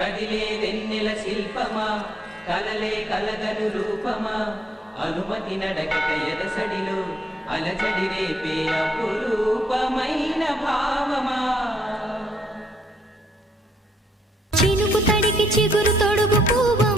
కదిలే వెన్నెల శిల్పమా కలలే కలగను రూపమా అనుమతి నడకట ఎదసడిలో అలజడి రేపే అపురూపమైన భావమా చినుకు తడికి చిగురు తొడుగు పువ్వా